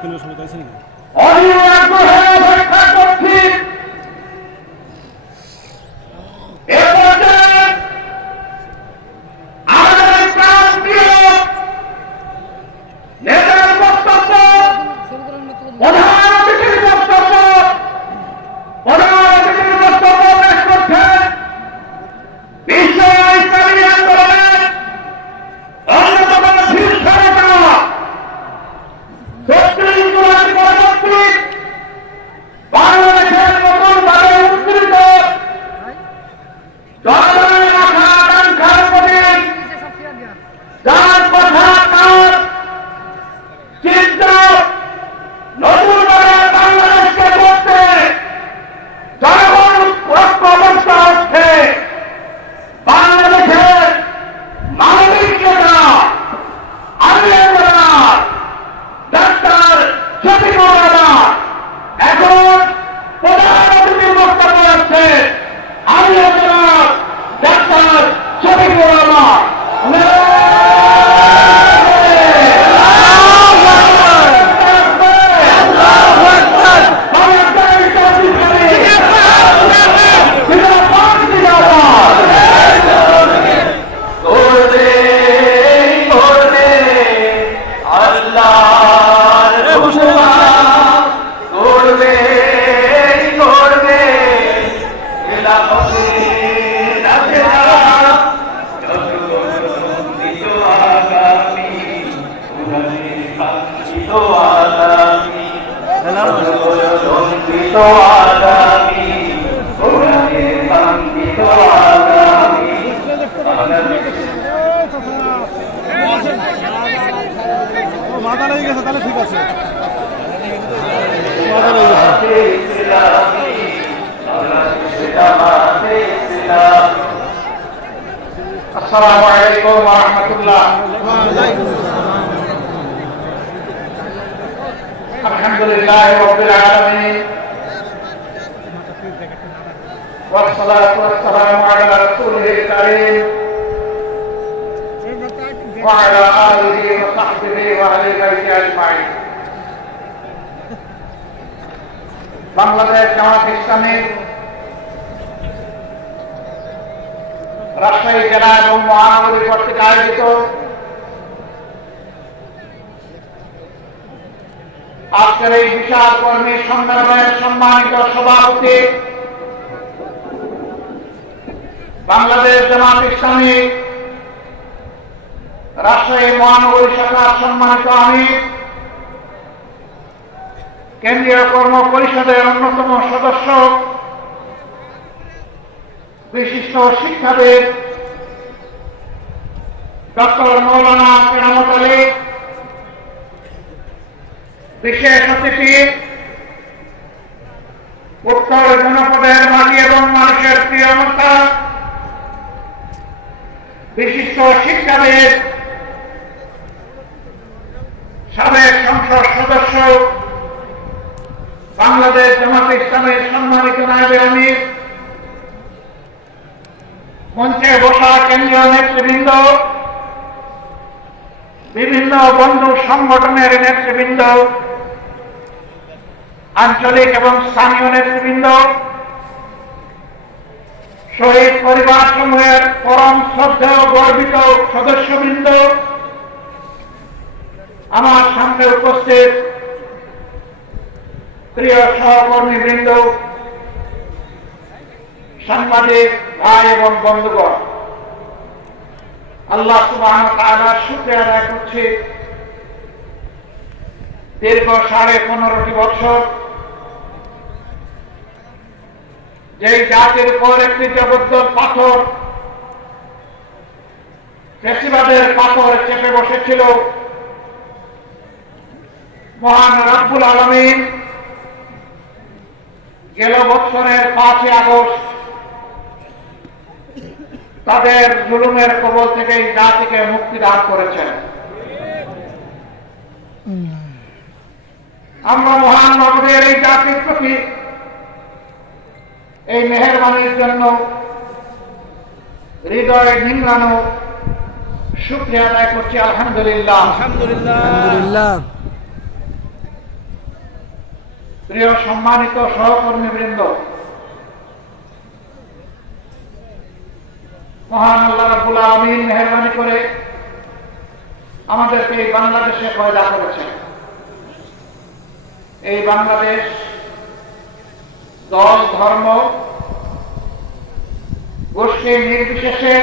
কেন্দ্রীয় সমিতি আছে নাকি? মাথা লেগে গেছে, তাহলে ঠিক আছে। আসসালামু আলাইকুম ওয়া রাহমাতুল্লাহ। আলহামদুলিল্লাহি রাব্বিল আলামিন ওয়াস সালাতু ওয়াস সালামু আলা রাসূলিল কারীম ওয়া আলা আলিহি ওয়া সাহবিহি ওয়া আহলি বাইতি আজমাইন। বাংলাদেশ জামাত ইসলামী রাজশাহী জেলা এবং মহানগরী কর্তৃক আয়োজিত আজকের এই বিশাল কর্মী সম্মেলনের সম্মানিত সভাপতি বাংলাদেশ জামাত ইসলামী রাজশাহী মহানগরী শাখার সম্মানিত আমির, কেন্দ্রীয় কর্ম পরিষদের অন্যতম সদস্য, বিশিষ্ট শিক্ষাবিদ ডক্টর মৌলানা কেরামত আলী, বিশেষ অতিথি উত্তর জনপদের মাটি এবং মানুষের প্রিয় নেতা, বিশিষ্ট শিক্ষাবিদ, সাবেক সংসদ সদস্য, বাংলাদেশ জামাত ইসলামের সম্মানিত নায়েবে আমির, মঞ্চে বসা কেন্দ্রীয় নেতৃবৃন্দ, বিভিন্ন বন্ধু সংগঠনের নেতৃবৃন্দ, আঞ্চলিক এবং স্থানীয় নেতৃবৃন্দ, শহীদ পরিবার সমূহের পরম শ্রদ্ধেয় গর্বিত সদস্যবৃন্দ, আমার সামনে উপস্থিত প্রিয় সহকর্মীবৃন্দ, সাংবাদিক ভাই এবং বন্ধুগণ, আল্লাহ সুবহানাহু ওয়া তাআলার শুকরিয়া আদায় করছি। দীর্ঘ 15.5 বছর যেই জাতির উপর একটি জগদ্দল পাথর, ফ্যাসিবাদের পাথর চেপে বসেছিল, মহান রব্বুল আলামিন গেল বছরের 5 আগস্ট তাদের জুলুমের কবল থেকে এই জাতিকে মুক্তি দান করেছেন। আমরা মহান মাবুদের এই জাতির প্রতি এই মেহেরবানির জন্য হৃদয় নিংড়ানো শুকরিয়া আদায় করছি। আলহামদুলিল্লাহ। আলহামদুলিল্লাহ। প্রিয় সম্মানিত সহকর্মীবৃন্দ, মহান আল্লাহ রাব্বুল আলামিন মেহেরবানি করে আমাদেরকে এই বাংলাদেশে পয়দা করেছেন। এই বাংলাদেশ দল, ধর্ম, গোষ্ঠী নির্বিশেষে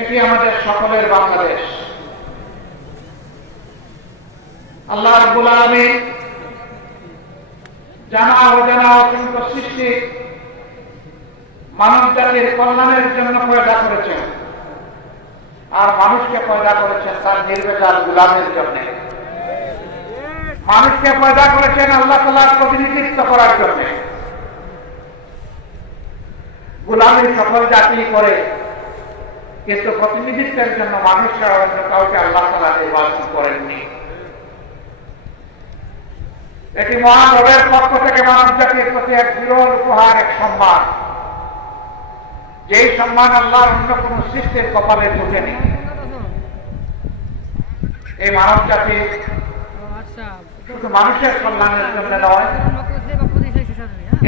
এটি আমাদের সকলের বাংলাদেশ। আল্লাহ রাব্বুল আলামিন জানা অজানা অসংখ্য সৃষ্টি মানব জাতির কল্যাণের জন্য পয়দা করেছেন, আর মানুষকে পয়দা করেছেন তার নির্বিচার গোলামের জন্য। মানুষকে পয়দা করেছেন আল্লাহ তাআলার প্রতিনিধিত্ব করার জন্য। গোলামের সকল জাতি করে, কিন্তু প্রতিনিধিত্বের জন্য মানুষরা অন্য কাউকে আল্লাহ তাআলা নির্বাচন করেননি। এটি মহান রবের পক্ষ থেকে মানব জাতির প্রতি এক বিরল উপহার, এক সম্মান, যেই সম্মান আল্লাহর অন্য কোন সৃষ্টির কপালে জুটেনি। এই মানব জাতি শুধু মানুষের কল্যাণের জন্য নয়,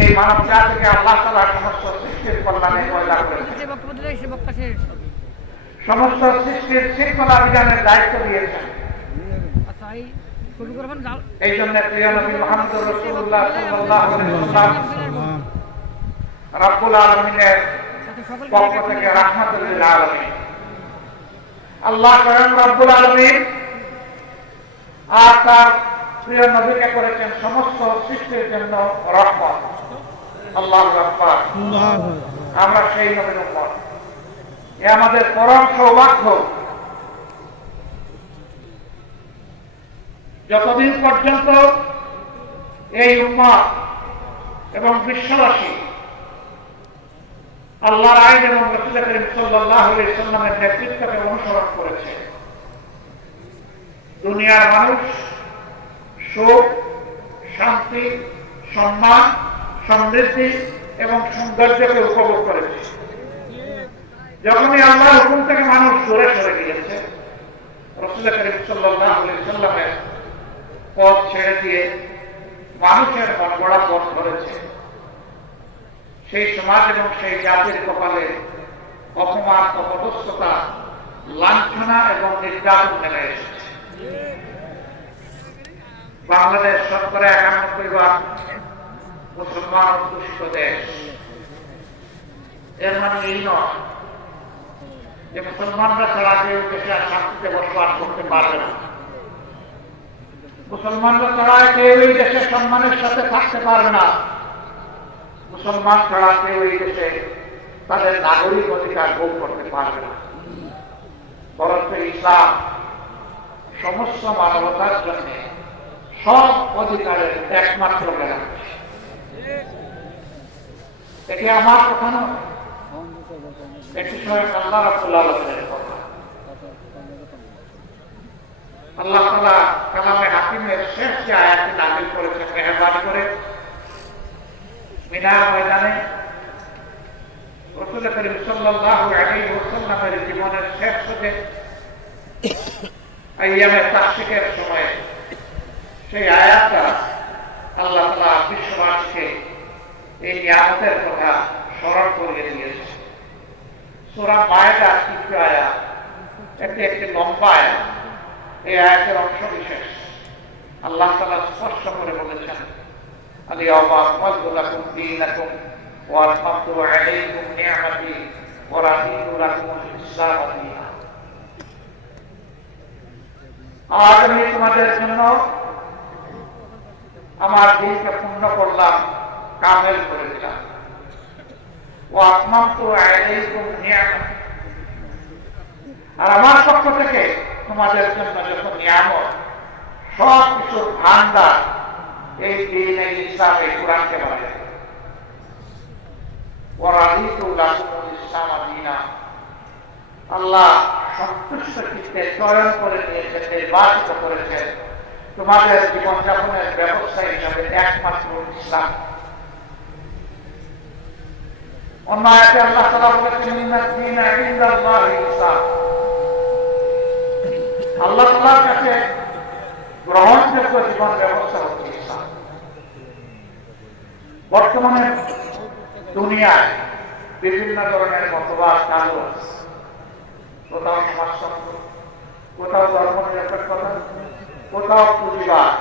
এই মানব জাতিকে আল্লাহ তাআলা সমস্ত সৃষ্টির কল্যাণে পয়দা করেছেন, সমস্ত সৃষ্টির শৃঙ্খলা বিধানের দায়িত্ব দিয়েছেন। এই জন্য প্রিয় নবী মুহাম্মদ রাসূলুল্লাহ সাল্লাল্লাহু আলাইহি ওয়াসাল্লাম রাব্বুল আলামিনের পক্ষ থেকে রাহমাতুল লিল আলামিন। আল্লাহ স্বয়ং রাব্বুল আলামিন আর তার প্রিয় নবীকে করেছেন সমস্ত সৃষ্টির জন্য রহমত। আল্লাহু আকবার। আমরা সেই নবীর উম্মত। এ আমাদের পরম সৌভাগ্য। যতদিন পর্যন্ত এই উম্মত এবং বিশ্ববাসী আল্লাহর আইন এবং রাসূল করিম সাল্লাল্লাহু আলাইহি ওয়াসাল্লামের নেতৃত্বকে অনুসরণ করেছে, দুনিয়ার মানুষ সুখ, শান্তি, সম্মান, সমৃদ্ধি এবং সৌন্দর্যকে উপভোগ করেছে। যখনই আল্লাহর হুকুম থেকে মানুষ দূরে সরে গিয়েছে, রাসূল করিম সাল্লাল্লাহু আলাইহি ওয়াসাল্লামের পথ ছেড়ে দিয়ে মানুষের মনগড়া পথ ধরেছে, সেই সমাজ এবং সেই জাতির কপালে অপমান, অপদস্থতা, লাঞ্ছনা এবং নির্যাতন নেমে এসেছে। বাংলাদেশ শতকরা 91% মুসলমান অধ্যুষিত দেশ। এর মানে এই নয় যে মুসলমানরা ছাড়া কেউ দেশে আর শান্তিতে বসবাস করতে পারবে না। মুসলমানরা ছাড়া কেউ এই দেশে সম্মানের সাথে থাকতে পারবে না। মুসলমান ছাড়া কেউ এই দেশে তাদের নাগরিক অধিকার ভোগ করতে পারবে না। বরঞ্চ ইসলাম সমস্ত মানবতার জন্য সব অধিকারের একমাত্র গ্যারান্টি। এটি আমার কথা নয়, এটি স্বয়ং আল্লাহ রাব্বুল আলামিনের কথা। আল্লাহ তাআলা কালামে হাকিমের শেষ যে আয়াতটি নাযিল করেছেন, মেহেরবানি করে মিনার ময়দানে রাসূল করিম সাল্লাল্লাহু আলাইহি ওয়াসাল্লামের জীবনের শেষ থেকে আইয়ামে তাশরিকের সময় সেই আয়াতটা আল্লাহ তাআলা বিশ্ববাসীকে এই নিয়ামতের কথা স্মরণ করিয়ে দিয়েছে। সূরা মায়েদার ৩টি আয়াত, একটি লম্বা আয়াত। এই আয়াতের অংশ বিশেষ আল্লাহ তাআলা স্পষ্ট করে বলেছেন, আল-ইয়াওমা আকমালতু লাকুম দীনাকুম ওয়া আতমামতু আলাইকুম নি'মাতি ওয়া রাদিতু লাকুমুল ইসলাম দীনা। আজ আমি তোমাদের জন্য আমার দিনকে পূর্ণ করলাম, কামেল করে দিলাম। ওয়া আতমামতু আলাইকুম নি'মাতি, আর আমার পক্ষ থেকে তোমাদের জন্য যত নিয়ামত, সব কিছুর ভান্ডার এই দিন, এই ইসলাম, এই কোরআনকে বলে। ওয়া রাদিতু লাকুমুল ইসলাম দীনা, আল্লাহ সন্তুষ্ট চিত্তে চয়ন করে নিয়েছেন, নির্বাচিত করেছেন তোমাদের জীবনযাপনের ব্যবস্থা হিসাবে একমাত্র ইসলাম। অন্য আয়াতে আল্লাহ তাআলা বলেছেন, ইন্নাদ দীনা ইনদাল্লাহি ইসলাম, আল্লাহ তাআলার কাছে গ্রহণযোগ্য জীবন ব্যবস্থা হচ্ছে বর্তমানে দুনিয়ায় বিভিন্ন ধরনের মতবাদ চালু আছে, কোথাও সমাজতন্ত্র, কোথাও ধর্ম নিরপেক্ষতা, কোথাও পুঁজিবাদ,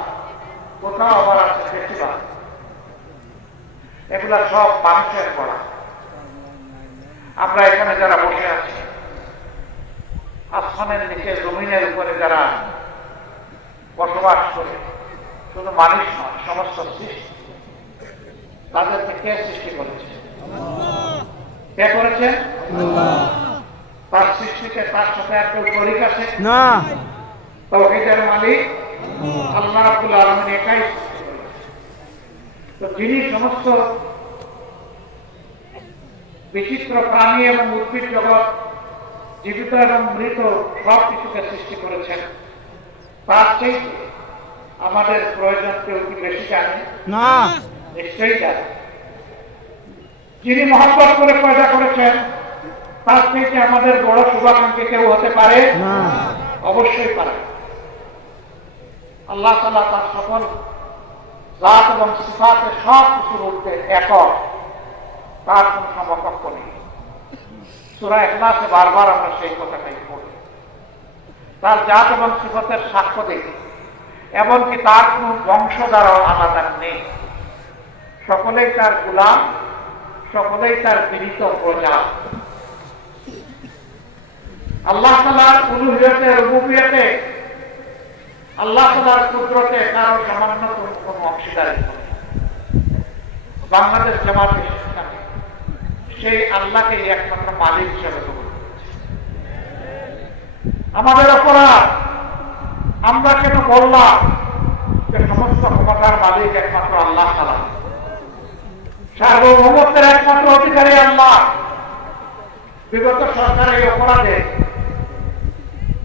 কোথাও আবার আছে ফেসিবাদ। এগুলা সব মানুষের করা। আমরা এখানে যারা বসে আছি, আসমানের নিচে জমিনের উপরে যারা বসবাস করে, শুধু মানুষ নয়, সমস্ত সৃষ্টি, তাদেরকে কে সৃষ্টি করেছে? কে করেছেন? তার সৃষ্টিতে তার সাথে আর কেউ শরীক আছে না। তাওহীদের মালিক আল্লাহ রাব্বুল আলামিন একাই। তো যিনি সমস্ত বিচিত্র প্রাণী এবং উদ্ভিদ জগৎ, জীবিত এবং মৃত সব কিছুকে সৃষ্টি করেছেন, তার চেয়ে আমাদের প্রয়োজন কেউ কি বেশি জানে? না, নিশ্চয়ই জানে। যিনি মহব্বত করে পয়দা করেছেন, তার থেকে আমাদের বড় শুভাকাঙ্ক্ষী কেউ হতে পারে না, অবশ্যই পারে। আল্লাহ তাআলা তার সকল জাত এবং সিফাতে সব কিছুর ঊর্ধ্বে একক, তার কোন সমকক্ষ নেই। সূরা ইখলাসে বারবার আমরা সেই কথাটাই পড়ি। তার জাত এবং সিফাতের সাক্ষ্য দেই, এমনকি তার কোন বংশধারও আলাদা নেই। সকলেই তার গোলাম, সকলেই তার পীড়িত প্রজা। আল্লাহ তাআলার উলুহিয়তে, রুবুবিয়তে, আল্লাহ তাআলার কুদরতে কারো সামান্যতম কোনো অংশীদারি নেই। বাংলাদেশ জামাতে ইসলামী সেই আল্লাহকে একমাত্র মালিক হিসেবে কবুল করেছে। আমাদের অপরাধ, আমরা কেন বললাম যে সমস্ত ক্ষমতার মালিক একমাত্র আল্লাহ তাআলা, সার্বভৌমত্বের একমাত্র অধিকারী আল্লাহ। বিগত সরকার এই অপরাধে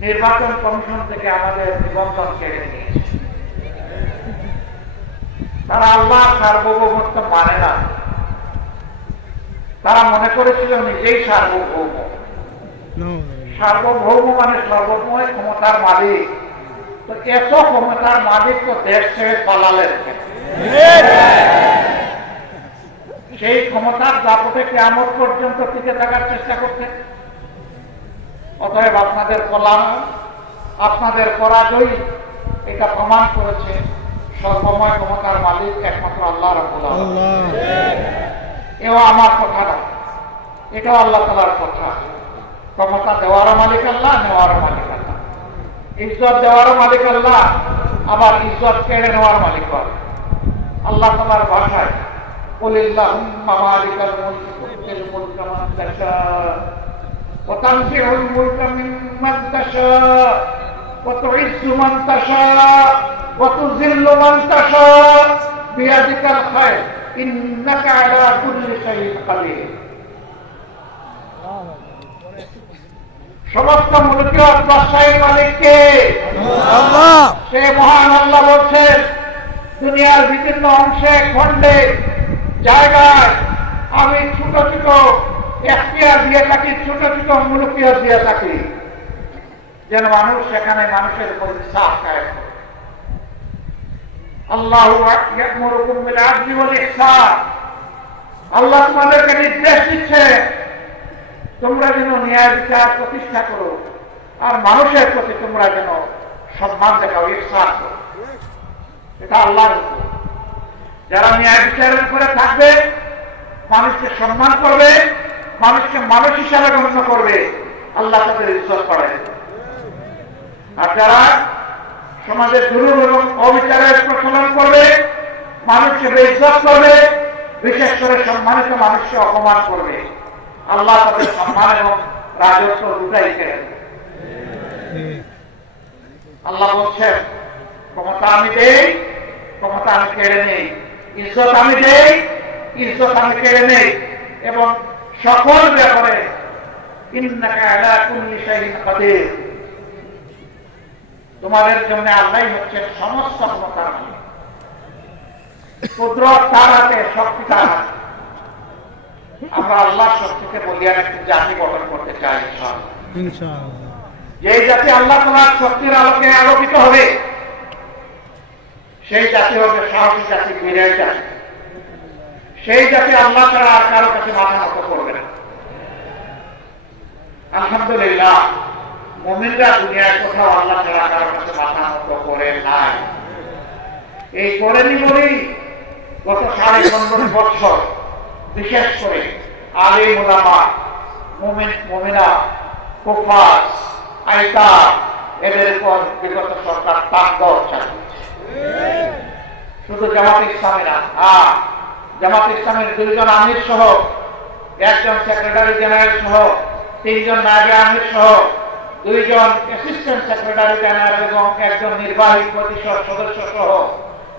নির্বাচন কমিশন থেকে আমাদের নিবন্ধন কেড়ে নিয়েছে। তারা আল্লাহ সার্বভৌমত্ব মানে না। তারা মনে করেছিল নিজেই সার্বভৌম। সার্বভৌম মানে সর্বময় ক্ষমতার মালিক। তো এত ক্ষমতার মালিক তো দেশ ছেড়ে পালালেন। সেই ক্ষমতার দাপটে কিয়ামত পর্যন্ত টিকে থাকার চেষ্টা করতেন। অতএব আপনাদের কল্যাণ, আপনাদের পরাজয় এটা প্রমাণ করেছে সর্বময় ক্ষমতার মালিক একমাত্র আল্লাহ রাব্বুল আলামিন। এও আমার কথা নয়, এটাও আল্লাহ তাআলার কথা। ক্ষমতা দেওয়ারও মালিক আল্লাহ, নেওয়ারও মালিক আল্লাহ। ইজ্জত দেওয়ারও মালিক আল্লাহ, আবার ইজ্জত কেড়ে নেওয়ার মালিক আল্লাহ তাআলার ভাষায় কুলিল্লাহুম্মা মালিকাল মুলকি তু'তিল মুলকা মান তাশা ওয়া তানজিউল মুলকা মিম্মান তাশা ওয়া তু'ইজ্জু মান তাশা ওয়া তুযিল্লু মান তাশা বিয়াদিকাল খায়র ইন্নাকা আলা কুল্লি শাইইন কাদির। সমস্ত মুলকিয়ত বাদশাহীর মালিক কে? আল্লাহ। সে মহান আল্লাহ বলছেন, দুনিয়ার বিভিন্ন অংশে, খণ্ডে, জায়গায় আমি ছোট ছোট এখতিয়ার দিয়ে থাকি, ছোট ছোট মুলকিয়ত দিয়ে থাকি, যেন মানুষ সেখানে মানুষের উপর ইনসাফ কায়েম করে। আল্লাহু ইয়া'মুরুকুম বিল আদলি ওয়াল ইহসান। আল্লাহ তোমাদেরকে নির্দেশ দিচ্ছে তোমরা যেন ন্যায় বিচার প্রতিষ্ঠা করো, আর মানুষের প্রতি তোমরা যেন সম্মান দেখাও, ইহসান করো। এটা আল্লাহর হুকুম। যারা ন্যায় বিচারের উপরে থাকবে, মানুষকে সম্মান করবে, মানুষকে মানুষ হিসাবে গণ্য করবে, আল্লাহ তাদের ইজ্জত বাড়ায় দেবে। আর যারা সমাজে জুলুম এবং অবিচারের প্রচলন করবে, মানুষকে বেইজ্জত করবে, বিশেষ করে সম্মানিত মানুষকে অপমান করবে, আল্লাহ তাদের সম্মান এবং রাজত্ব দুটাই কেড়ে নেবে। আল্লাহ বলছেন, ক্ষমতা আমি দেই, ক্ষমতা আমি কেড়ে নেই, ইজ্জত আমি দেই, ইজ্জত আমি কেড়ে নেই, এবং সকল ব্যাপারে ইন্নাকা আলা কুল্লি শাইইন কাদির। তোমাদের জন্য আল্লাহই হচ্ছেন সমস্ত ক্ষমতার মালিক। কুদরত তার হাতে, শক্তি তার হাতে। আমরা আল্লাহর শক্তিকে বলিয়া একটি জাতি গঠন করতে চাই ইনশাআল্লাহ। যেই জাতি আল্লাহ তাআলার শক্তির আলোকে আলোকিত হবে, সেই জাতি হবে সাহসী জাতি, বিনয়ী জাতি। সেই জাতি আল্লাহ ছাড়া আর কারো কাছে মাথা নত করবে না। আলহামদুলিল্লাহ, মুমিনরা দুনিয়ার কোথাও আল্লাহ ছাড়া কারো কাছে মাথা নত করে নাই। এই করেনি বলেই গত 15.5 বছর বিশেষ করে আলিম উলামা, মুমিন মুমিনা, কুফার, আইতা এদের উপর বিগত সরকার তাণ্ডব চালিয়েছে। শুধু জামাত ইসলামী না, জামাত ইসলামের 2 জন আমির সহ, 1 জন সেক্রেটারি জেনারেল সহ, 3 জন নায়েবে আমির সহ, 2 জন অ্যাসিস্ট্যান্ট সেক্রেটারি জেনারেল এবং 1 জন নির্বাহী পরিষদ সদস্য সহ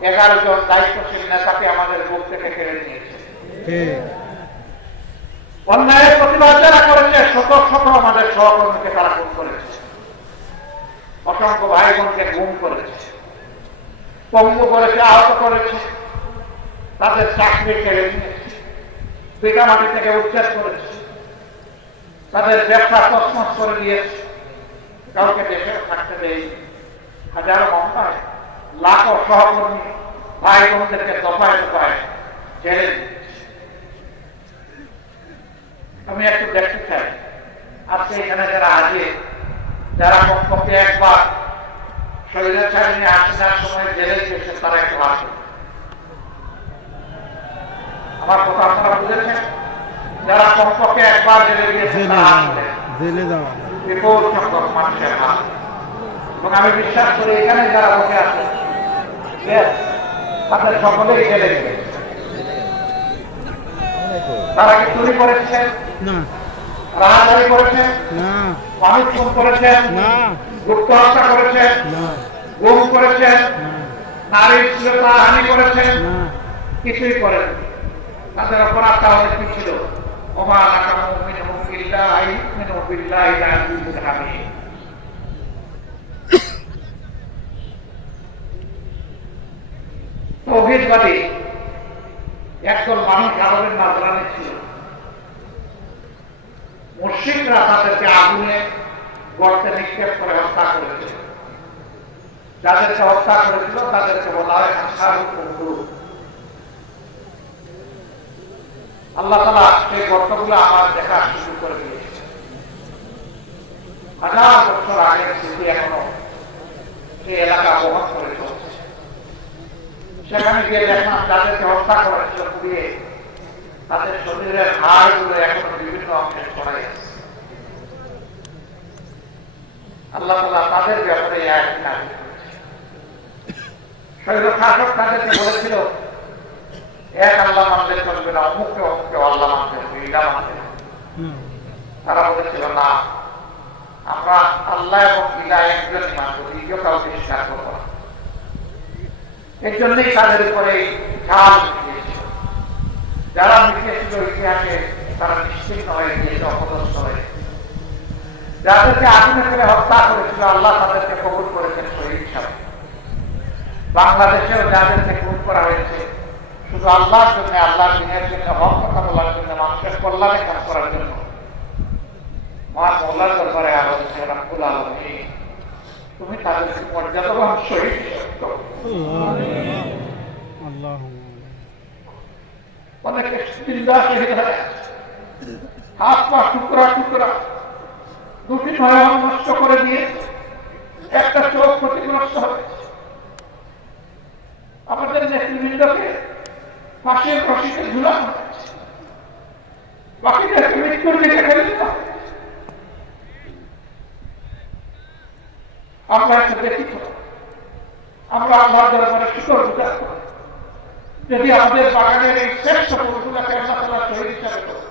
11 জন দায়িত্বশীল নেতাকে আমাদের বুক থেকে কেড়ে নিয়েছে। অন্যায়ের প্রতিবাদ যারা করেছে, শত শত আমাদের সহকর্মীকে তারা খুন করেছে, অসংখ্য ভাই বোনকে গুম করেছে, পঙ্গু করেছে, আহত করেছে, তাদের চাকরি কেড়ে নিয়েছে, ভিটামাটি থেকে উচ্ছেদ করেছে, তাদের ব্যবসা তছনছ করে দিয়েছে, কাউকে দেশে থাকতে দেয়, হাজারো মামলায় লাখো সহকর্মী ভাই বোনদেরকে দফায় দফায় জেলে দিয়েছে। আমি একটু দেখতে চাই আজকে এখানে যারা আছে, যারা কমপক্ষে একবার শরীরের ছাড়িয়ে আসিনার সময় জেলে গিয়েছে, তারা একটু আসে। আমার কথা আপনারা বুঝেছেন? যারা কমপক্ষে একবার জেলে গিয়েছে তারা আসবে, বিপুল সংখ্যক মানুষের হাত। এবং আমি বিশ্বাস করি এখানে যারা বসে আছে তাদের সকলেই জেলে গিয়েছে। তারা কি চুরি করেছেন? রাহাজারি করেছেন? মানুষ খুন করেছেন? গুপ্ত হত্যা করেছেন? গুম করেছেন? নারীর শ্লীলতাহানি করেছেন? কিছুই করেন। তাদের অপরাধ তাহলে কি ছিল? ওমা নাকামু মিনহুম ইল্লা আইয়ুমিনু বিল্লাহিল আযীজিল হামীদ। তৌহিদবাদী একদল মানুষ আরবের মাঝখানে ছিল। মুশরিকরা তাদেরকে আগুনে গর্তে নিক্ষেপ করে হত্যা করেছিল। যাদেরকে হত্যা করেছিল তাদেরকে বলা হয় আসহাবুল উখদুদ। আল্লাহ তাআলা সেই গর্তগুলো আমার দেখা শুরু করে দিয়েছে। 1000 বছর আগের স্মৃতি এখনো সেই এলাকা বহন করে চলছে। সেখানে গিয়ে দেখলাম যাদেরকে হত্যা করেছিল পুড়িয়ে তাদের শরীরের হাড়গুলো এখনো বিভিন্ন অংশে ছড়াই আছে। আল্লাহ তাআলা তাদের ব্যাপারে আয়াত নাযিল করেছে। শরীরশাসক তাদেরকে বলেছিল, এক আল্লাহ মানলে চলবে না, অমুককে অমুককে আল্লাহ মানতে হবে, এটা মানতে হবে। তারা বলেছিল না, আমরা আল্লাহ এবং ইলাহ একজনই মানব, দ্বিতীয় কাউকে স্বীকার করব না। এই জন্যই তাদের উপরে ঝাল মিটিয়েছিল। যারা মিটিয়েছিল ইতিহাসে তারা নিশ্চিন্ন হয়ে গিয়েছে, অপদস্থ হয়ে। যাদেরকে আগুনে করে হত্যা করেছিল আল্লাহ তাদেরকে কবুল করেছেন শহীদ হিসাবে। বাংলাদেশেও যাদেরকে খুন করা হয়েছে শুধু আল্লাহর জন্য, আল্লাহর দিনের জন্য, হক কথা বলার জন্য, মানুষের কল্যাণে কাজ করার জন্য, মহান মোল্লার দরবারে আরো রাব্বুল আলামিন তুমি তাদেরকে মর্যাদাবান শহীদ অনেকে হাত পা টুকরা টুকরা, 2টি নয়ন নষ্ট করে দিয়ে, একটা চোখ ক্ষতিগ্রস্ত হবে। আমাদের নেতৃবৃন্দকে ফাঁসির রশিতে ঝুলানো হয়েছে, বাকিদেরকে মৃত্যুর দিকে ফেলে দিতে হবে। আমরা একটা ব্যতীত, আমরা আল্লাহর দরবারে শুকর গুজার করি যদি আমাদের বাগানের এই শ্রেষ্ঠ পুরুষগুলোকে আল্লাহ তাআলা শহীদ হিসাবে করো।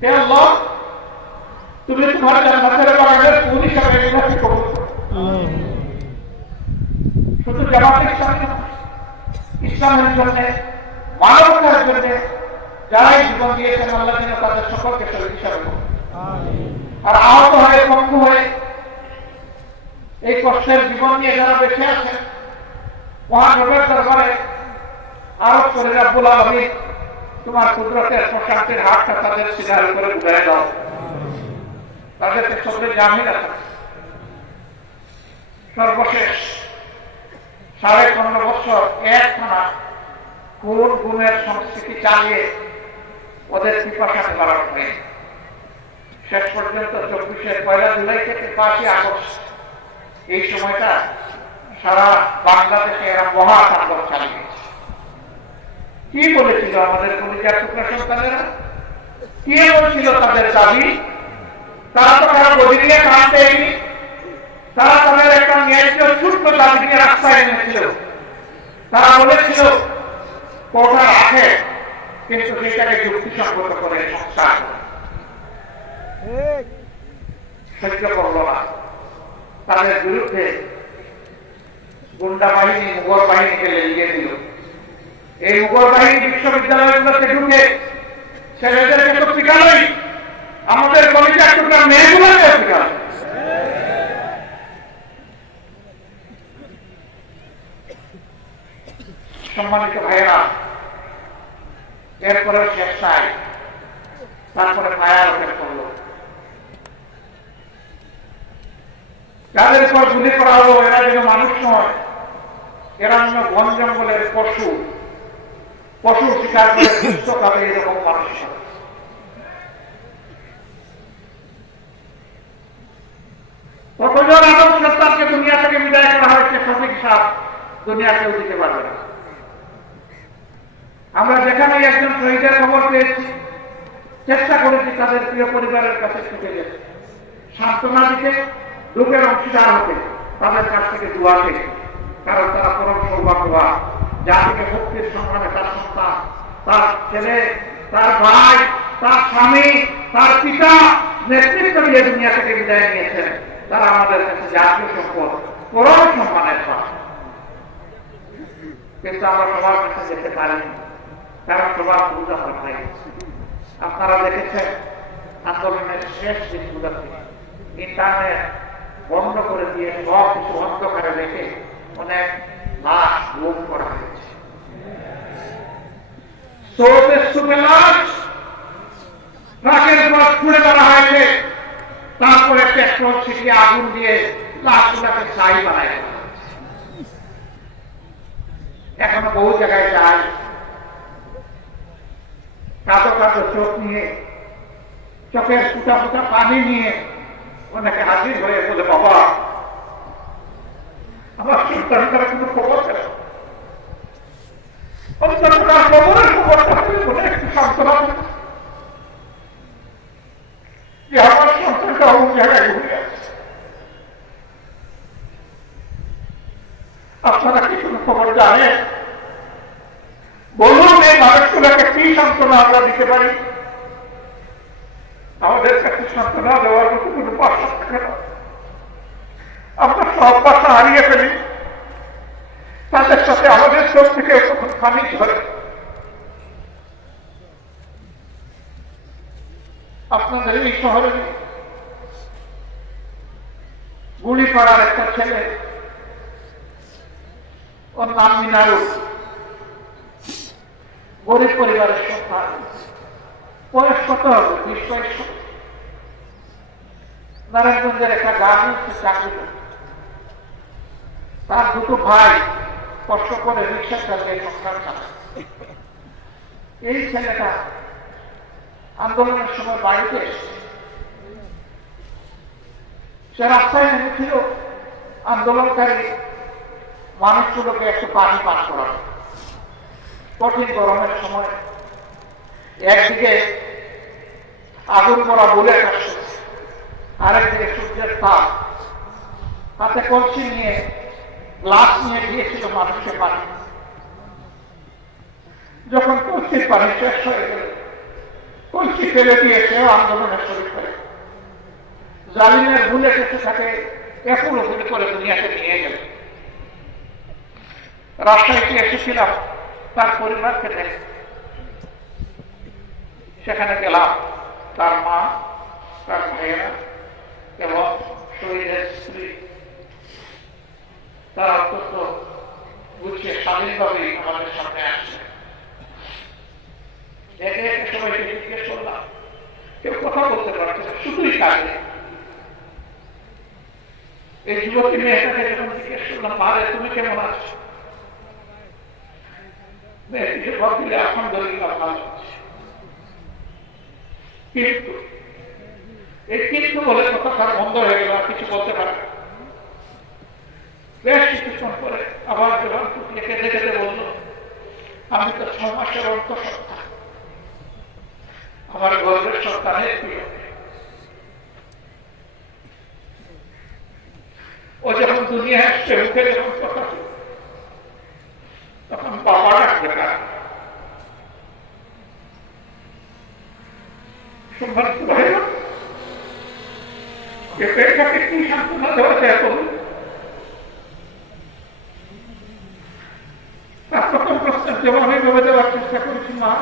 হে আল্লাহ, তুমি তোমার জান্নাতের বাগানের ফুল হিসাবে এগুলোকে কবুল করো। শুধু জামাত ইসলামী নয়, ইসলামের জন্য, মানবতার জন্য যারাই জীবন দিয়েছেন আল্লাহ যেন তাদের সকলকে শহীদ হিসাবে করো। আর আহত হয়ে, পঙ্গু হয়ে, এই কষ্টের জীবন নিয়ে যারা বেঁচে আছেন, মহান রবের দরবারে আরজ করে রাব্বুল আলামিন তোমার কুদরতের প্রশান্তির হাতটা তাদের সিনার উপরে উড়ায় দাও, তাদেরকে সবরে জামিন রাখো। সর্বশেষ 15.5 বছর একটানা খুন গুমের সংস্কৃতি চালিয়ে ওদের পিপাসা নিবারণ হয়। শেষ পর্যন্ত 24 পয়লা জুলাই থেকে 5ই আগস্ট এই সময়টা সারা বাংলাদেশে এরা মহা আন্দোলন চালিয়েছে। কি বলেছিল আমাদের কলিজার টুকরা সন্তানেরা? কি বলছিল তাদের দাবি? তারা তো কারো গদি নিয়ে কান দেয়নি। তারা তাদের একটা ন্যায্য ছোট্ট দাবি নিয়ে রাস্তায় এনেছিল। তারা বলেছিল কোটা রাখে, কিন্তু সেটাকে যুক্তিসঙ্গত করে সংস্কার সহ্য করল না। তাদের বিরুদ্ধে গুন্ডা বাহিনী মুঘল বাহিনীকে লেলিয়ে দিল। এই মুঘল বাহিনী বিশ্ববিদ্যালয়গুলোতে ঢুকে ছেলেদেরকে তো পিটালই, আমাদের কলেজে একটা মেয়েগুলোকে পিটাল। সম্মানিত ভাইয়েরা, এরপরে শেষ চাই, তারপরে ফায়ার ওপেন করলো। যাদের উপর গুলি করা হলো এরা যেন মানুষ নয়, এরা যেন বন জঙ্গলের পশু। পশু শিকার করে সুস্থ খাবে এরকম মানুষ। কতজন আদম সত্তাকে দুনিয়া থেকে বিদায় করা হয়েছে, সঠিক সাপ দুনিয়া কেউ দিতে পারবে না। আমরা যেখানে একজন শহীদের খবর পেয়েছি, চেষ্টা করেছি তাদের প্রিয় পরিবারের কাছে ছুটে যেতে, সান্ত্বনা দিতে, দুঃখের অংশীদার হতে, তাদের কাছ থেকে দোয়া পেতে। কারণ তারা পরম সৌভাগ্যবান, জাতিকে মুক্তির সংগ্রামে তার সন্তান, তার ছেলে, তার ভাই, তার স্বামী, তার পিতা নেতৃত্ব দিয়ে দুনিয়া থেকে বিদায় নিয়েছেন। তারা আমাদের কাছে জাতীয় সম্পদ, পরম সম্মানের পান। কিন্তু আমরা সবার কাছে যেতে পারিনি, কারণ সবার সুবিধা হয়। আপনারা দেখেছেন আন্দোলনের শেষ দিনগুলোতে ইন্টারনেট বন্ধ করে দিয়ে সব কিছু অন্ধকারে রেখে অনেক লাশ গুম করা হয়েছে। ট্রাকের পর ছুড়ে মারা হয়েছে, তারপরে পেট্রোল ছিটিয়ে আগুন দিয়ে লাশগুলাকে ছাই বানায় দেওয়া হয়েছে। এখনো বহু জায়গায় যায়, কাঁদো কাঁদো চোখ নিয়ে, চোখের ফুটা ফুটা পানি নিয়ে অনেকে হাজির হয়ে বলে, বাবা আমার সন্তানটার কিন্তু খবর পেল, অন্তত তার খবরের খবরটা বলে একটু সান্ত্বনা যে আমার সন্তানটা অন্য জায়গায় ঘুরে আছে। আপনারা কি কোনো খবর জানেন? বলুন এই মানুষগুলোকে কি সান্ত্বনা আমরা দিতে পারি? আমাদের কাছে সান্ত্বনা দেওয়ার মতো কোনো ভাষা থাকে না। আমরা সব ভাষা হারিয়ে ফেলি, তাদের সাথে আমাদের চোখ থেকে তখন পানি ধরে। আপনাদের এই শহরে গুলিপাড়ার একটা ছেলে, ওর নাম মিনারুল, গরিব পরিবারের সন্তান, বয়স কত হবে? 20-22। নারায়ণগঞ্জের একটা গার্মেন্টসে চাকরি করে। তার দুটো ভাই কষ্ট করে রিক্সা চালিয়ে সংসার চালায়। এই ছেলেটা আন্দোলনের সময় বাড়িতে সে রাস্তায় নেমেছিল আন্দোলনকারী মানুষগুলোকে একটু পানি পান করার। কঠিন গরমের সময় একদিকে আগুন করা বলে আসছে, আরেকদিকে সূর্যের তাপ, হাতে কলসি নিয়ে গ্লাস নিয়ে দিয়েছিল মানুষকে পানি। যখন কলসির পানি শেষ হয়ে গেল, কলসি ফেলে দিয়ে সেও আন্দোলনের শরীর করে। জালিমের ভুলে কেটে থাকে একুল গুলি করে দুনিয়াকে নিয়ে গেল। রাস্তায় কি এসেছিলাম তার পরিবারকে দেখে, সেখানে গেলাম। তার মা, তার ভাইয়েরা এবং শহীদের স্ত্রী, তারা অত্যন্ত গুছিয়ে স্বাধীনভাবেই আমাদের সামনে আসছে। একে একে সবাইকে জিজ্ঞেস করলাম, কেউ কথা বলতে পারছে না, শুধুই কাজে। এই যুবতী মেয়েটাকে যখন জিজ্ঞেস করলাম, মা রে তুমি কেমন আছো? মেয়েটিকে ভোট দিলে আলহামদুলিল্লাহ ভালো হচ্ছে। কিন্তু এই কিন্তু বলে কথা তার বন্ধ হয়ে গেল, আর কিছু বলতে পারে না। বেশ কিছুক্ষণ পরে আবার যখন পুত্রকে কেঁদে কেঁদে বলল, আমি তো 6 মাসের অন্তঃসত্ত্বা, আমার গর্বের সন্তানের প্রিয়। ও যখন দুনিয়া আসছে, উঠে যখন কথা ছিল, তখন বাবা ডাকবে না। সম্মানিত ভাইরা, এটাকে কি সান্ত্বনা দেওয়া যায় বলুন? তার প্রথম প্রশ্নের জবাব এইভাবে দেওয়ার চেষ্টা করেছি, মা,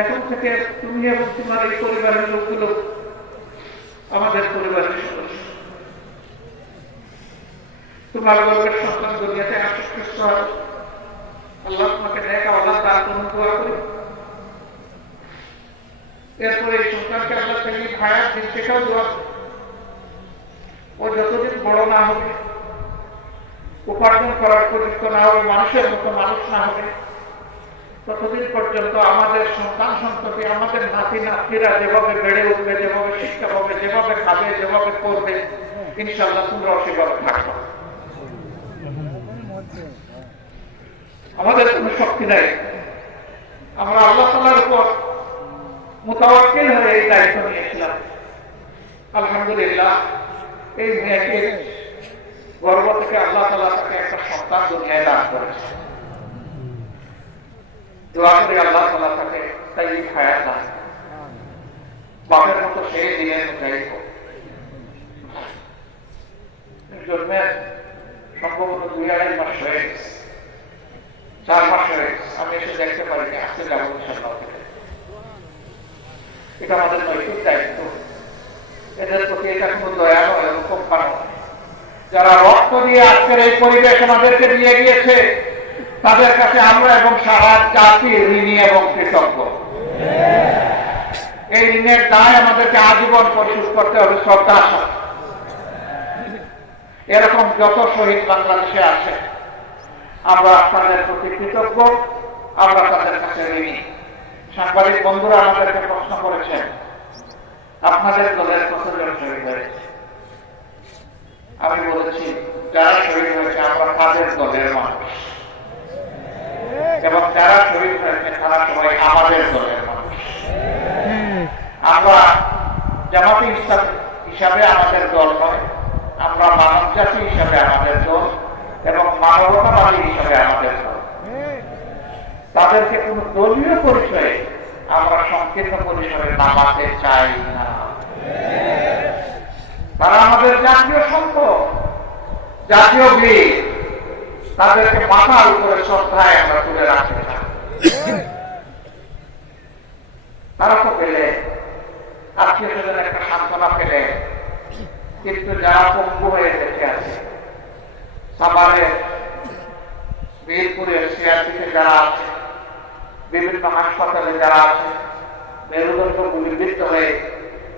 এখন থেকে তুমি এবং তোমার এই পরিবারের লোকগুলো আমাদের পরিবারের সদস্য। তোমার গর্বের সন্তান দুনিয়াতে আসক্ত হবে, আল্লাহ তোমাকে নেক আওলাদ দান করুন, দোয়া করি। এরপরে এই সন্তানকে আল্লাহ থেকে ভায়ার দিন থেকেও দোয়া করি। ও যতদিন বড় না হবে, উপার্জন করার উপযুক্ত না হবে, মানুষের মতো মানুষ না হবে, ততদিন পর্যন্ত আমাদের সন্তান সন্ততি, আমাদের নাতি নাতিরা যেভাবে বেড়ে উঠবে, যেভাবে শিক্ষা পাবে, যেভাবে খাবে, যেভাবে করবে, ইনশাআল্লাহ তোমরা সেভাবে থাকবে। আমাদের কোনো শক্তি নাই, আমরা আল্লাহ তাআলার উপর মুতাওয়াক্কিল হয়ে এই দায়িত্ব নিয়েছিলাম। আলহামদুলিল্লাহ, এই মেয়েকে গর্ভ থেকে আল্লাহ তাআলা তাকে একটা সন্তান দুনিয়ায় দান করেছে। দোয়া করি আল্লাহ তাআলা তাকে তাই হায়াত দান, বাপের মতো সেই দিনের মধ্যে হোক। জন্মের সম্ভবত 2-2.5 মাস হয়ে গেছে, 4 মাস হয়ে গেছে। আমি এসে দেখতে পারিনি, আসতে যাবো ইনশাআল্লাহ। এটা আমাদের নৈতিক দায়িত্ব, এদের প্রতি এটা কোনো দয়া নয়, এরকম কারণ যারা রক্ত দিয়ে আজকের এই পরিবেশ আমাদেরকে দিয়ে গিয়েছে, তাদের কাছে আমরা এবং সারা জাতি ঋণী এবং কৃতজ্ঞ। এই ঋণের দায় আমাদেরকে আজীবন পরিশোধ করতে হবে শ্রদ্ধার সাথে। এরকম যত শহীদ বাংলাদেশে আছে, আমরা তাদের প্রতি কৃতজ্ঞ, আমরা তাদের কাছে ঋণী। সাংবাদিক বন্ধুরা আমাদেরকে প্রশ্ন করেছেন, আপনাদের দলের কতজন শহীদ হয়েছে? আমি বলেছি, যারা শহীদ হয়েছে আমরা তাদের দলের মানুষ, এবং যারা শহীদ হয়েছে তারা সবাই আমাদের দলের মানুষ। আমরা জামাতে ইসলাম হিসাবে আমাদের দল নয়, আমরা মানব জাতি হিসাবে আমাদের দল, এবং মানবতাবাদী হিসাবে আমাদের দল। তাদেরকে কোন দলীয় পরিচয়ে আমরা সংকীর্ণ পরিসরে নামাতে চাই না। তারা আমাদের জাতীয় সম্পদ, জাতীয় বীর, তাদেরকে মাথার উপরে শ্রদ্ধায় আমরা তুলে রাখতে চাই। তারা তো পেলে, আত্মীয় স্বজন একটা সান্ত্বনা পেলে, কিন্তু যারা পঙ্গু হয়ে বেঁচে আছে, সাভারের, বীরপুরের সিআরপিতে যারা আছে, বিভিন্ন হাসপাতালে যারা আছে, মেরুদণ্ড গুলিবিদ্ধ হয়ে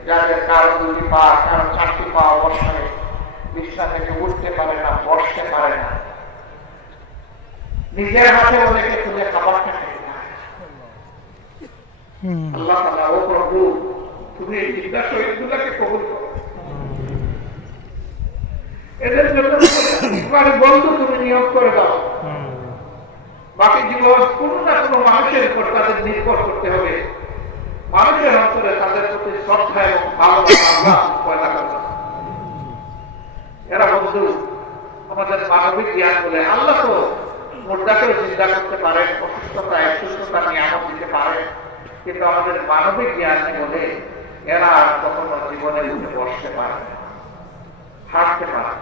যাদের কারো 2 পা, কারো 4টি পা অবস্থায় বিছনা থেকে উঠতে পারে না, বসতে পারে না, নিজের হাতে অনেকে তুলে খাবার খায় না। আল্লাহ তাআলা, ও প্রভু, তুমি এই জিন্দা শহীদগুলোকে কবুল করো। এদের জন্য বন্ধু তুমি নিয়োগ করে দাও। বাকি জীবন কোন না কোন মানুষের উপর তাদের নির্ভর করতে হবে। মানুষের অন্তরে তাদের প্রতি শ্রদ্ধা এবং ভালোবাসা পয়দা করবে। এরা বন্ধু আমাদের মানবিক জ্ঞান বলে, আল্লাহ তো মুর্দাকেও চিন্তা করতে পারেন, অসুস্থতা সুস্থতা নিয়ামত দিতে পারেন, কিন্তু আমাদের মানবিক জ্ঞান বলে এরা কখনো জীবনে উঠে বসতে পারে না, হাঁটতে পারে।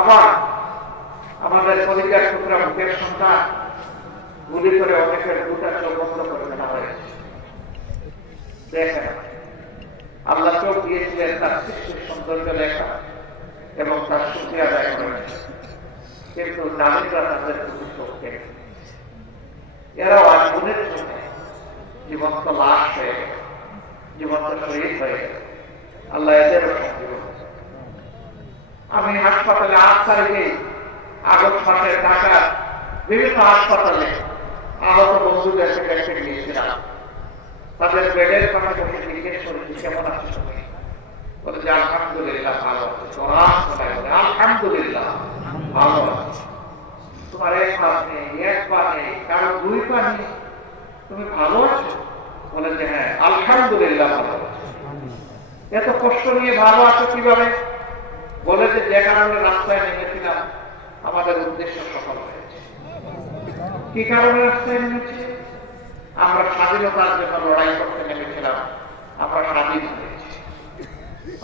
আবার আমাদের কলিজার টুকরা মুখের সন্তান গুলি করে অনেকের 2টা চোখ বন্ধ করে দেওয়া হয়েছে। দেখেন, আল্লাহ চোখ দিয়েছিলেন তার সৃষ্টির সৌন্দর্য লেখা এবং তার শুকরিয়া আদায় করেছে, কিন্তু নারীরা তাদের প্রতি চোখ দেখে। এরাও আজ গুণের জন্য জীবন্ত লাশ হয়ে গেল, জীবন্ত শহীদ হয়ে গেল। আল্লাহ এদেরও সংজীবন। আমি হাসপাতালে 8 তারিখে আগস্ট মাসের ঢাকা বিভিন্ন হাসপাতালে আহত বন্ধুদের কাছে গিয়েছিলাম, তাদের বেডের কথা বসে জিজ্ঞেস করেছি কেমন আছে সবাই, বলে যে আলহামদুলিল্লাহ ভালো আছে। আলহামদুলিল্লাহ ভালো আছে, তোমার এক পা নেই, এক পা নেই, কারো দুই পা নেই, তুমি ভালো আছো? বলে যে হ্যাঁ আলহামদুলিল্লাহ ভালো আছো। এত কষ্ট নিয়ে ভালো আছো কিভাবে? বলে যে কারণে রাস্তায় নেমেছিলাম আমাদের উদ্দেশ্য সফল হয়েছে। কি কারণে রাস্তায় নেমেছি? আমরা স্বাধীনতার জন্য লড়াই করতে নেমেছিলাম, আমরা স্বাধীন হয়েছি।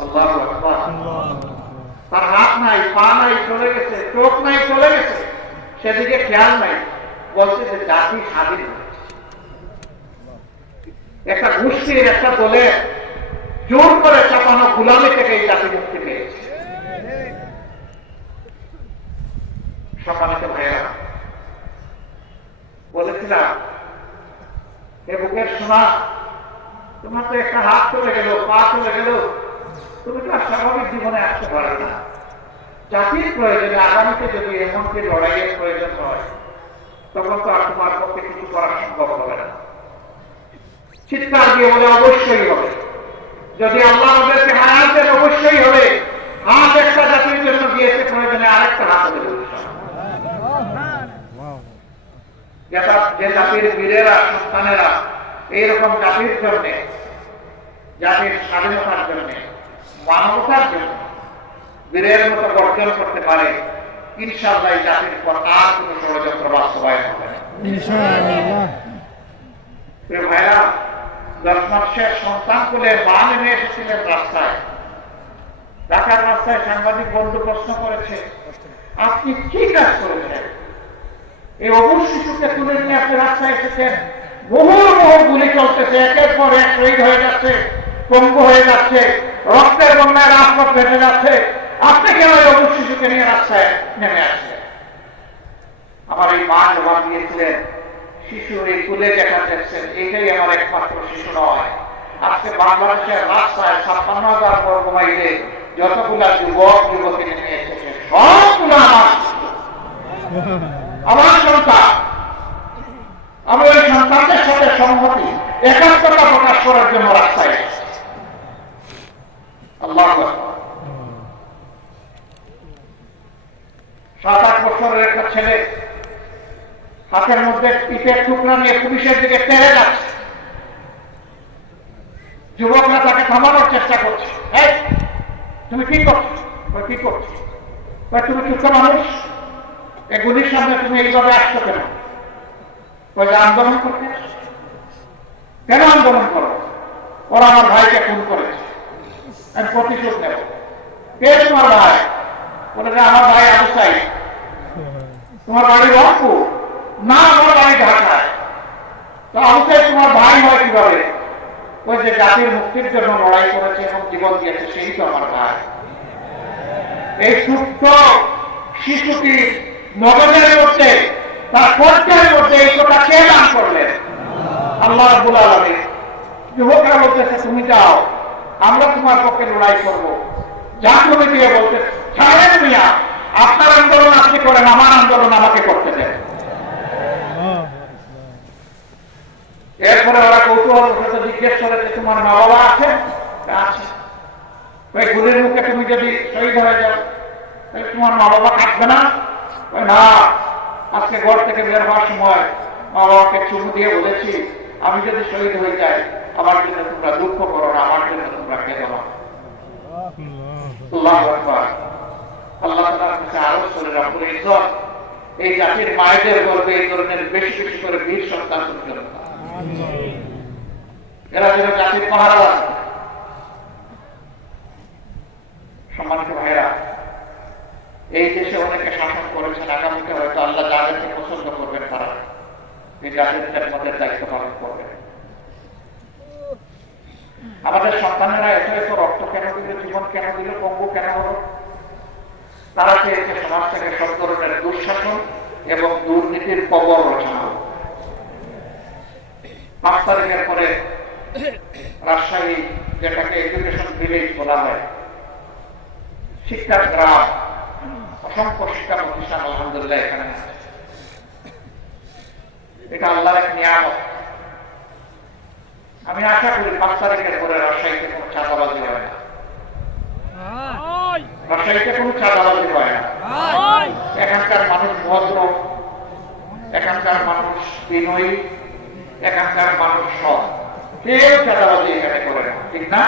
আল্লাহু আকবার। তার হাত নাই, পা নাই, চলে গেছে, চোখ নাই, চলে গেছে, সেদিকে খেয়াল নাই, বলছে যে জাতি স্বাধীন হয়েছে। একটা গোষ্ঠীর, একটা দলের জোর করে চাপানো গুলামি থেকে এই জাতি মুক্তি পেয়েছে। সম্মানিত ভাইয়েরা, বলেছিলাম এ বুকের সোনা, তোমার তো একটা হাত চলে গেল, পা চলে গেল, তুমি তো আর স্বাভাবিক জীবনে আসতে পারবে না। জাতির প্রয়োজনে আগামীতে যদি এমনকি লড়াইয়ের প্রয়োজন হয়, তখন তো আর তোমার পক্ষে কিছু করা সম্ভব হবে না। চিৎকার দিয়ে বলে অবশ্যই হবে। যদি আল্লাহ আমাদেরকে হায়াত দেন অবশ্যই হবে। হাত একটা জাতির জন্য দিয়েছে, প্রয়োজনে আরেকটা হাত দেবে। যে জাতির বীরেরা, সন্তানেরা এইরকম জাতির জন্য, জাতির স্বাধীনতার জন্য, মানবতার জন্য বীরের মতো গর্জন করতে পারে, ইনশাআল্লাহ এই জাতির পর আর কোন ষড়যন্ত্র বাস্তবায়ন হবে না। ভাইরা, 10 মাসের সন্তান কোলে মা নেমে এসেছিলেন রাস্তায়, ঢাকার রাস্তায়। সাংবাদিক বন্ধু প্রশ্ন করেছে, আপনি কি কাজ করেছেন? এই অবুঝ শিশুকে তুলে নিয়ে আপনি রাস্তায় এসেছেন, বহু গুলি চলতেছে, একের পর এক শহীদ হয়ে যাচ্ছে, পঙ্গু হয়ে যাচ্ছে, রক্তের বন্যায় রাজপথ ভেসে যাচ্ছে, আপনি কেন এই অবুঝ শিশুকে নিয়ে রাস্তায় নেমে আসছেন? আমার এই মা জবাব দিয়েছিলেন, শিশু এই তুলে যেটা দেখছেন এইটাই আমার একমাত্র শিশু নয়। আজকে বাংলাদেশের রাস্তায় 56,000 বর্গ মাইলে যতগুলা যুবক যুবতী নেমে এসেছে, সবগুলো আমার সন্তান। আমি ওই সন্তানদের সাথে সংহতি, একাত্মতা প্রকাশ করার জন্য রাস্তায় এসেছি। আল্লাহু আকবার। 7-8 বছরের একটা ছেলে হাতের মধ্যে ইটের টুকরা নিয়ে পুলিশের দিকে তেড়ে যাচ্ছে। যুবকরা তাকে থামানোর চেষ্টা করছে, এই তুমি কি করছো? কি করছো? তুমি চুক্ত মানুষ, এগুলির সামনে তুমি এইভাবে আসছো কেন? আন্দোলন করতে। কেন আন্দোলন করো? ওরা আমার ভাইকে খুন করেছে, আমি প্রতিশোধ নেব। কে তোমার ভাই? বলে যে আমার ভাই আবু সাইদ। তোমার বাড়ি রংপুর? না, আমার বাড়ি ঢাকায়। তো আবু সাইদ তোমার ভাই হয় কিভাবে? ওই যে জাতির মুক্তির জন্য লড়াই করেছে এবং জীবন দিয়েছে, সেই তো আমার ভাই। এই সুস্থ শিশুটি মগজের মধ্যে, তার কণ্ঠের মধ্যে এই কথা কে দান করলেন? আল্লাহ রাব্বুল আলামিন। যুবকরা বলতেছে, তুমি যাও, আমরা তোমার পক্ষে লড়াই করবো। যা তুমি দিয়ে বলতে ছাড়েন মিয়া, আপনার আন্দোলন আপনি করেন, আমার আন্দোলন আমাকে করতে দেন। এরপরে ওরা কৌতূহল সাথে জিজ্ঞেস করেছে, তোমার মা বাবা আছে? আছে। ওই গুলির মুখে তুমি যদি শহীদ হয়ে যাও, তাহলে তোমার মা বাবা থাকবে না? না, আজকে ঘর থেকে বের হওয়ার সময় মা বাবাকে চুমু দিয়ে বলেছি, আমি যদি শহীদ হয়ে যাই আমার জন্য তোমরা দুঃখ করো না, আমার জন্য তোমরা কেঁদো না। আল্লাহু আকবার। আল্লাহ তাআলার কাছে আরজ করে রাব্বুল ইজ্জত এই জাতির মায়েদের গর্বে এই ধরনের বেশি বেশি করে বীর সন্তান জন্ম। এরা যেন জাতির পাহারাদার। সম্মানিত ভাইয়েরা, এই দেশে অনেকে শাসন করেছেন, আগামীতে হয়তো আল্লাহ যাদেরকে পছন্দ করবেন তারা এই জাতির খেদমতের দায়িত্ব পালন করবেন। আমাদের সন্তানেরা এত এত রক্ত কেন দিল, জীবন কেন দিল, পঙ্গু কেন হল? তারা চেয়েছে সমাজ থেকে সব ধরনের দুঃশাসন এবং দুর্নীতির কবর রচনা হোক। 5 তারিখের পরে রাজশাহী, যেটাকে এডুকেশন ভিলেজ বলা হয়, শিক্ষার গ্রাম, অসংখ্য শিক্ষা প্রতিষ্ঠান আলহামদুলিল্লাহ এখানে আছে। এটা আল্লাহর এক নিয়ামত। আমি আশা করি 5 তারিখের পরে রাজশাহীতে কোনো চাঁদাবাজি হয় না, রাজশাহীতে কোনো চাঁদাবাজি হয় না। এখানকার মানুষ ভদ্র, এখানকার মানুষ বিনয়ী, এখানকার মানুষ সৎ, কেউ চাঁদাবাজি এখানে করে না, ঠিক না?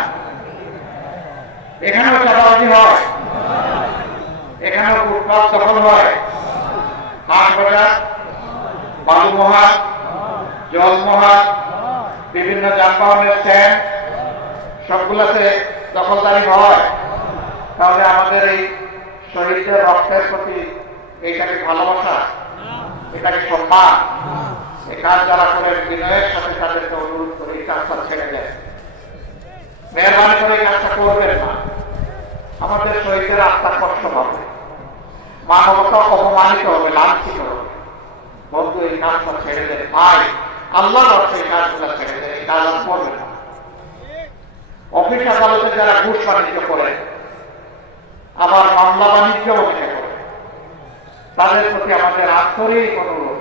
এখানেও চাঁদাবাজি হয়, এখানেও ফুটপাত দখল হয়, হাট বাজার, বালু মহাট, জল মহাট, বিভিন্ন যানবাহনের স্ট্যান্ড সবগুলোতে দখলদারি হয়। তাহলে আমাদের এই শহীদদের রক্তের প্রতি এইটাকে ভালোবাসা, এটাকে সম্মান, এই কাজ যারা করে বিনয়ের সাথে তাদেরকে অনুরোধ করে এই কাজটা ছেড়ে দেয়। মেহরবানি করে এই কাজটা করবেন না, আমাদের শহীদদের আত্মার কষ্ট হবে, মানবতা অপমানিত হবে, লাঞ্ছিত হবে। বন্ধু এই কাজটা ছেড়ে দেয়, ভাই আল্লাহর অর্থে এই কাজগুলো ছেড়ে দেয়, এই কাজ আর করবে না। অফিস আদালতে যারা ঘুষ বাণিজ্য করে, আবার মামলা বাণিজ্য অনেকে করে, তাদের প্রতি আমাদের আন্তরিক অনুরোধ,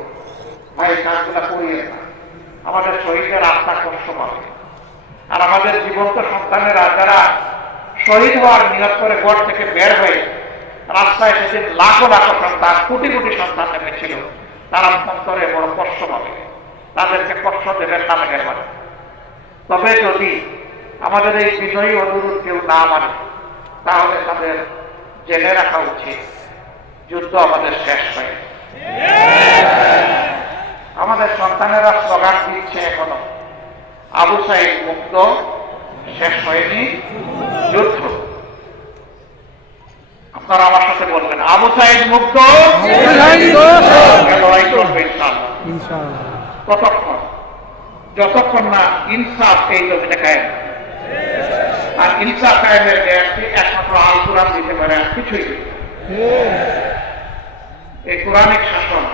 ভাই কাজগুলো করিয়ে না, আমাদের শহীদের আত্মা কষ্ট পাবে। আর আমাদের জীবন্ত সন্তানেরা যারা শহীদ হওয়ার নিয়ত করে ঘর থেকে বের হয়ে রাস্তায় সেদিন লাখো লাখো সন্তান, কোটি কোটি সন্তান নেমেছিল, তারা অন্তরে বড় কষ্ট পাবে। তাদেরকে কষ্ট দেবেন না মেহরবানি। তবে যদি আমাদের এই বিনয়ী অনুরোধ কেউ না মানে, তাহলে তাদের জেনে রাখা উচিত যুদ্ধ আমাদের শেষ হয়। আমাদের সন্তানেরা স্লোগান দিচ্ছে এখনো, আবু সাইদ মুক্ত, শেষ হয়নি যুদ্ধ। আপনারা আমার সাথে বলবেন, আবু সাইদ মুক্ত, লড়াই করবে ইনশাআল্লাহ। কতক্ষণ? যতক্ষণ না ইনসাফ এই জমিনে কায়েম। আর ইনসাফ কায়েমের গ্যারান্টি একমাত্র আল কোরআন দিতে পারে, আর কিছুই এই কোরআনিক শাসন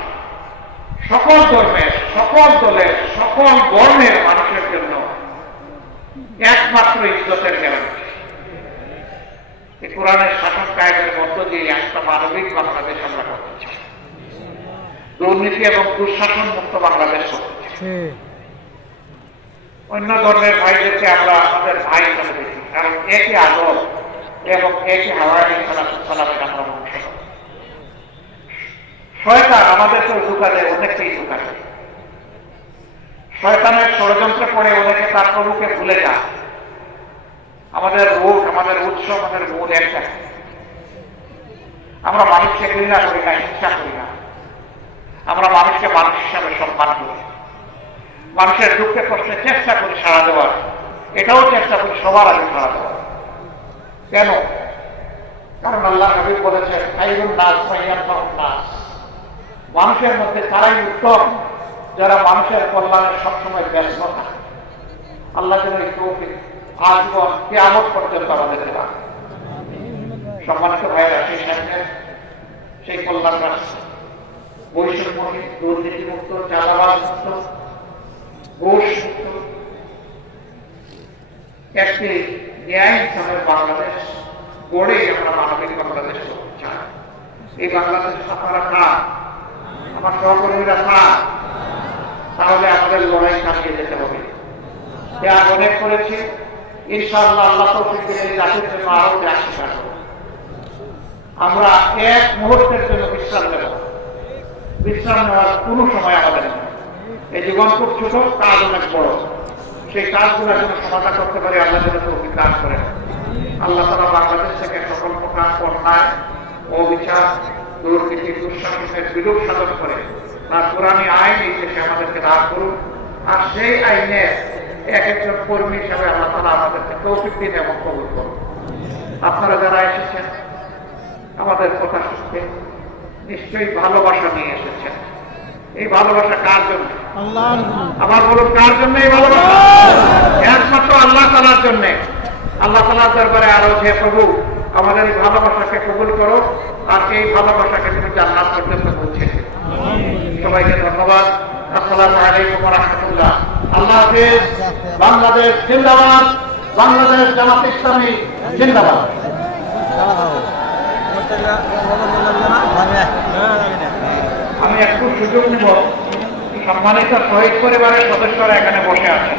সকল ধর্মের, সকল দলের, সকল বর্ণের মানুষের জন্য একমাত্র ইজ্জতের গ্যারান্টি। এই কোরআনের শাসন কায়েমের মধ্য দিয়ে একটা মানবিক বাংলাদেশ আমরা করতে চাই, দুর্নীতি এবং দুঃশাসন মুক্ত বাংলাদেশ করতে চাই। অন্য ধর্মের ভাইদেরকে আমরা আমাদের ভাই হিসাবে দেখি, কারণ একই আদর এবং একই হাওয়ায় সালামের আমরা বংশ। শয়তান আমাদেরকেও ধোঁকা দেয়, অনেককেই ধোঁকা দেয়। শয়তানের ষড়যন্ত্র করে অনেকে তার প্রভুকে ভুলে যায়। আমাদের রোগ, আমাদের উৎস, আমাদের মূল একটা, আমরা মানুষকে ঘৃণা করি না, হিংসা করি না। আমরা মানুষকে মানুষ হিসাবে সম্মান করি, মানুষের দুঃখে কষ্টে চেষ্টা করি সাড়া দেওয়ার, এটাও চেষ্টা করি সবার আগে সাড়া দেওয়ার। কেন? কারণ আল্লাহ হাবিব বলেছেন, খায়রুন নাস মাইয়ানফাউন নাস, মানুষের মধ্যে তারাই উত্তম যারা মানুষের কল্যাণে সবসময় ব্যস্ত থাকে। আল্লাহ যেন এই তৌফিক আজীবন কিয়ামত পর্যন্ত আমাদেরকে রাখে। সম্মানিত ভাইয়েরা, সেই সামনের সেই কল্যাণ রাষ্ট্র বৈষম্যহীন, দুর্নীতিমুক্ত, চাঁদাবাজ মুক্ত, ঘুষ মুক্ত একটি ন্যায় ইনসাফের বাংলাদেশ গড়ে আমরা মানবিক বাংলাদেশ করতে চাই। এই বাংলাদেশ আপনারা খান, আমার সহকর্মীরা খান, তাহলে আমাদের লড়াই চালিয়ে যেতে হবে। ত্যাগ অনেক করেছি, ইনশাআল্লাহ আল্লাহ তৌফিক দিলে এই জাতির জন্য আরো ত্যাগ স্বীকার করব। আমরা এক মুহূর্তের জন্য বিশ্রাম নেব, বিশ্রাম নেওয়ার কোনো সময় আমাদের নেই। এই জীবন খুব ছোট, কাজ অনেক বড়। সেই কাজগুলোর জন্য সমাধান করতে পারি, আল্লাহ যেন তৌফিক দান করেন। আল্লাহ তাআলা বাংলাদেশ থেকে সকল প্রকার অন্যায়, অবিচার, দুর্নীতি, দুঃশাসনের বিলোপ সাধন করে তার কোরআনী আইন এই দেশে আমাদেরকে দান করুন। আর সেই আইনে এক একজন কর্মী হিসাবে আল্লাহ তাআলা আমাদেরকে তৌফিক দিন এবং কবুল করুন। আপনারা যারা এসেছেন আমাদের কথা শুনতে, নিশ্চয়ই ভালোবাসা নিয়ে এসেছেন। এই ভালোবাসা কার জন্য? আমার বলুন, কার জন্য এই ভালোবাসা? একমাত্র আল্লাহ তাআলার জন্য। আল্লাহ তাআলার দরবারে আরো যে প্রভু আমাদের এই ভালোবাসাকে কবুল করো, আর এই ভালোবাসাকে তুমি জান্নাত পর্যন্ত পৌঁছে দিও। সবাইকে ধন্যবাদ। আসসালামু আলাইকুম ওয়া রাহমাতুল্লাহ। আল্লাহ হাফেজ। বাংলাদেশ জিন্দাবাদ, বাংলাদেশ জামাত ইসলামী জিন্দাবাদ। আমি একটু সুযোগ নেব সম্মানিত শহীদ পরিবারের সদস্যরা এখানে বসে আছেন।